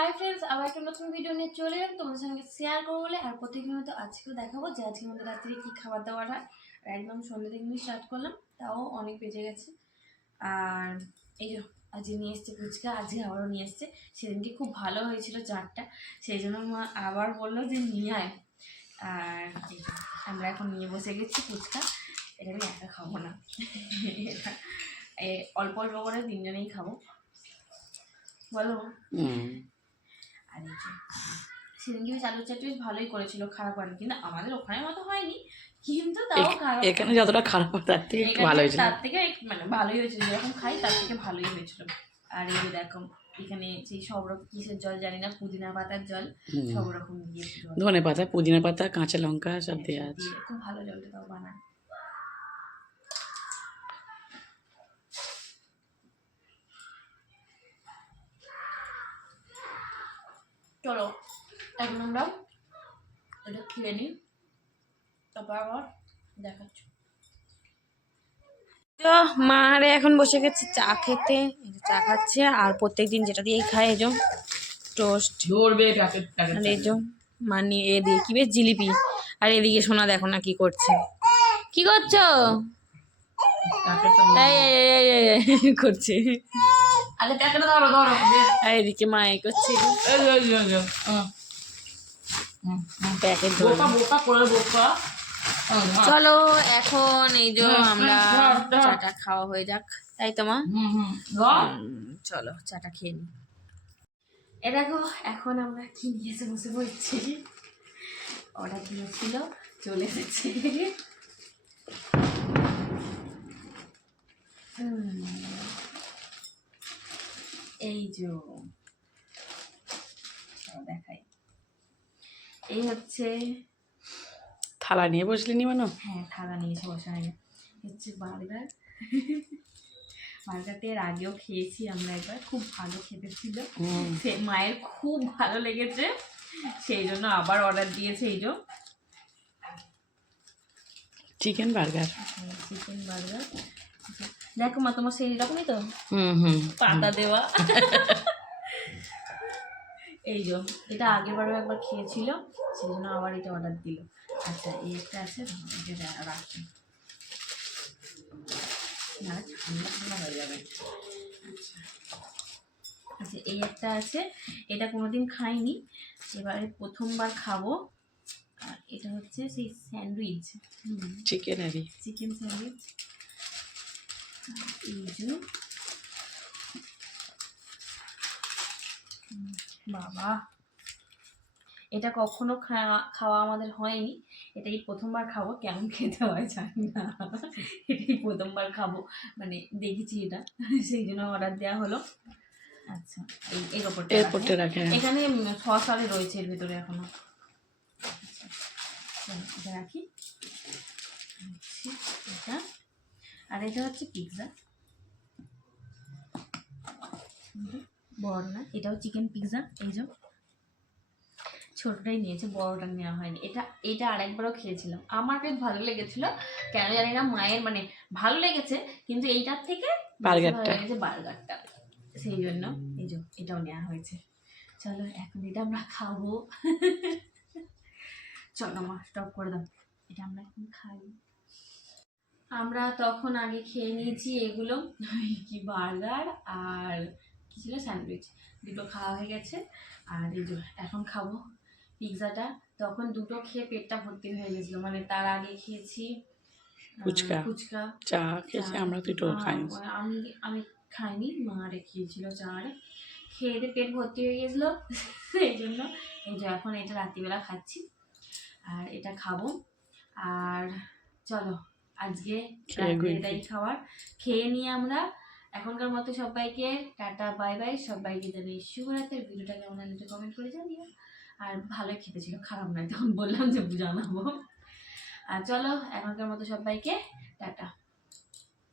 Hi friends, আবার একটা নতুন ভিডিও নিয়ে চলে এলাম তোমাদের সঙ্গে শেয়ার করবো বলে। আর প্রত্যেকদিন তো আজকেও দেখাবো যে আজকে আমাদের রাত্রে কী খাবার দাবার হয়। আর একদম সন্ধ্যে থেকে স্টার্ট করলাম, তাও অনেক বেজে গেছে। আর এই যে আজকে নিয়ে এসছে ফুচকা, আজকে আবারও নিয়ে এসছে। সেদিনকে খুব ভালো হয়েছিল চাটটা, সেই জন্য মা আবার বললো যে নিয়ে আয়। আর এই যে আমরা এখন নিয়ে বসে গেছি ফুচকা। এটা আমি একা খাবো না, এটা অল্প অল্প করে তিনজনেই খাবো, বলো। আর এই যে সেদিনকে বেশ আলুর চাটনি বেশ ভালোই করেছিল, খারাপ হয়নি, কিন্তু আমাদের ওখানের মতো হয়নি, কিন্তু তাও খারাপ। এখানে যতটা খারাপ তার থেকে একটু ভালো হয়েছিল, তার থেকে মানে ভালোই হয়েছিল, যেরকম খাই তার থেকে ভালোই হয়েছিল। আর এই যে দেখো এখানে সেই সব রকম কিসের জল জানি না, পুদিনা পাতার জল, সব রকম দিয়ে ধনে পাতা, পুদিনা পাতা, কাঁচা লঙ্কা সব দেওয়া আছে। খুব ভালো জলটা তাও বানায়। চলো এখন আমরা এটা খেয়ে নিই, তারপর আবার দেখাচ্ছি। তো মারে এখন বসে গেছে চা খেতে, চা খাচ্ছে। আর প্রত্যেকদিন যেটা দিয়েই খায়, এই যে টোস্ট, আর এই যে মানি এ দিয়ে কি বেশ জিলিপি। আর এদিকে সোনা দেখো না কি করছে, কি করছো করছে। আর এদিকে মা এ করছে প্যাকেট। চলো এখন এই যে আমরা চাটা খাওয়া হয়ে যাক, তাই তো মা? চলো চাটা খেয়ে নি। এ দেখো এখন আমরা কি নিয়ে এসে বসে পড়ছি, অর্ডার দিয়েছিল চলে এসেছে। এই যে দেখাই, এই হচ্ছে থালা নিয়ে বসলে নি মানো? হ্যাঁ থালা নিয়েছে বসা হয়, হচ্ছে বার্গার। বার্গারটা এর আগেও খেয়েছি আমরা একবার, খুব ভালো খেতে ছিল, সে মায়ের খুব ভালো লেগেছে, সেই জন্য আবার অর্ডার দিয়েছে। এই যে চিকেন বার্গার, চিকেন বার্গার। দেখো মা তোমার সেই রকমই তো, পাতা দেওয়া। এই যে এটা আগেরবারও একবার খেয়েছিল, সেই জন্য আবার এটা অর্ডার দিল। আচ্ছা এই একটা আছে, এটা রাখি না, ঠান্ডা ঠান্ডা হয়ে যাবে। আচ্ছা আচ্ছা এই একটা আছে, এটা কোনোদিন খাইনি, এবারে প্রথমবার খাবো। আর এটা হচ্ছে সেই স্যান্ডউইচ, চিকেন স্যান্ডউইচ। এই যে বাবা, এটা কখনো খাওয়া আমাদের হয়নি, এটাই প্রথমবার খাবো, কেমন খেতে হয় জানি না, এটাই প্রথমবার খাবো, মানে দেখেছি এটা, সেই জন্য অর্ডার দেওয়া হলো। আচ্ছা এই এরপরটা রাখে, এখানে সস আরে রয়েছে এর ভিতরে এখনো। এটা রাখি, এটা। আর এটা হচ্ছে পিৎজা, বড় না, এটাও চিকেন পিৎজা। এই যে ছোটটাই নিয়েছে, বড়টা নেওয়া হয়নি। এটা আরেকবারও খেয়েছিলাম, আমার বেশ ভালো লেগেছিল, কেন জানি না মায়ের মানে ভালো লেগেছে, কিন্তু এইটার থেকে ভালো লেগেছে বার্গারটা, সেই জন্য এই যে এটাও নেওয়া হয়েছে। চলো এখন এটা আমরা খাবো। চলো মা স্টপ করে দাও, এটা আমরা এখন খাই। আমরা তখন আগে খেয়ে নিয়েছি এগুলো, কি বার্গার আর কি ছিল স্যান্ডউইচ, দুটো খাওয়া হয়ে গেছে। আর এই যে এখন খাবো পিৎজাটা। তখন দুটো খেয়ে পেটটা ভর্তি হয়ে গেছিলো, মানে তার আগে খেয়েছি ফুচকা, চা খেয়েছি আমরা, দুটো খাইনি। আমি খাইনি, মা খেয়েছিল চা, খেয়ে দিয়ে পেট ভর্তি হয়ে গেছিলো, সেই জন্য এই যে এখন এটা রাত্রিবেলা খাচ্ছি, আর এটা খাবো। আর চলো আজকে এটাই খাবার, খেয়ে নিয়ে আমরা এখনকার মতো সবাইকে টাটা বাই বাই, সবাইকে জানাই শুভরাত্রির। ভিডিওটা কেমন লাগলে কমেন্ট করে জানিও। আর ভালোই খেতে ছিল, খারাপ নয়, তখন বললাম যে জানাবো। আর চলো এখনকার মতো সবাইকে টাটা।